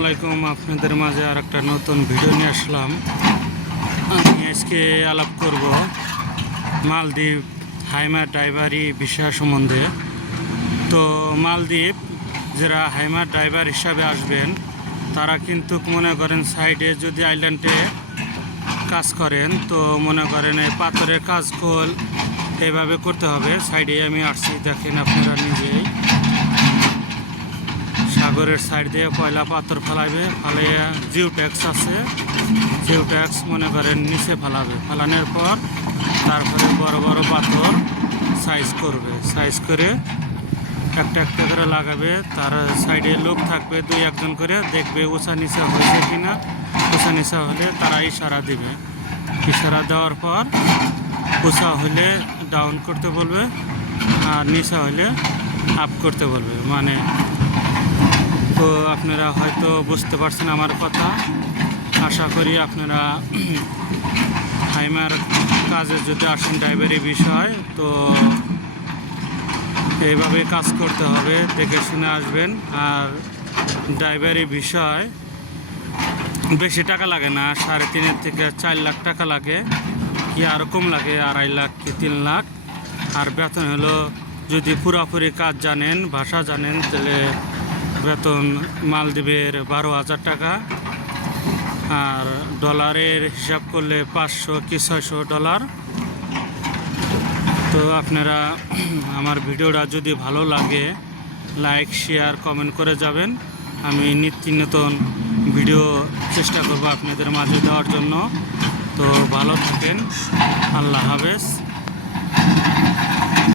আলাইকুম আপনাদের মাঝে আর একটা নতুন ভিডিও নিয়ে আসলাম। আমি আজকে আলাপ করব মালদ্বীপ হাইমার ড্রাইভারি বিষয় সম্বন্ধে। তো মালদ্বীপ, যারা হাইমার ড্রাইভার হিসাবে আসবেন, তারা কিন্তু মনে করেন সাইডে যদি আইল্যান্ডে কাজ করেন, তো মনে করেন এই পাথরের কাজ কল এইভাবে করতে হবে। সাইডে আমি আসছি, দেখেন আপনারা নিজেই। সাগরের সাইড দিয়ে কয়লা পাথর ফেলাবে ফালাইয়া জিও ট্যাক্স আছে। জিও ট্যাক্স মনে করেন নিচে ফেলাবে। ফেলানোর পর তারপরে বড় বড় পাথর সাইজ করবে। সাইজ করে একটা একটা করে লাগাবে। তার সাইডে লোক থাকবে, দুই একজন করে। দেখবে উঁচা নিচা হয়েছে কি না উঁচা নিচা হলে তারা ইশারা দিবে। ইশারা দেওয়ার পর উঁচা হলে ডাউন করতে বলবে আর নিচা হলে আপ করতে বলবে। মানে তো আপনারা হয়তো বুঝতে পারছেন আমার কথা। আশা করি আপনারা হাইমার কাজে যদি আসেন ড্রাইভারি বিষয়, তো এইভাবে কাজ করতে হবে, দেখে শুনে আসবেন। আর ড্রাইভারি বিষয় বেশি টাকা লাগে না, সাড়ে তিনের থেকে চার লাখ টাকা লাগে। কি আর কম লাগে, আড়াই লাখ কি তিন লাখ। আর বেতন হলো, যদি পুরাপুরি কাজ জানেন, ভাষা জানেন, তাহলে বেতন মালদ্বীপের বারো হাজার টাকা আর ডলারের হিসাব করলে পাঁচশো কি ছয়শো ডলার। তো আপনারা আমার ভিডিওটা যদি ভালো লাগে, লাইক, শেয়ার, কমেন্ট করে যাবেন। আমি নিত্য নতুন ভিডিও চেষ্টা করব আপনাদের মাঝে দেওয়ার জন্য। তো ভালো থাকেন। আল্লাহ হাফেজ।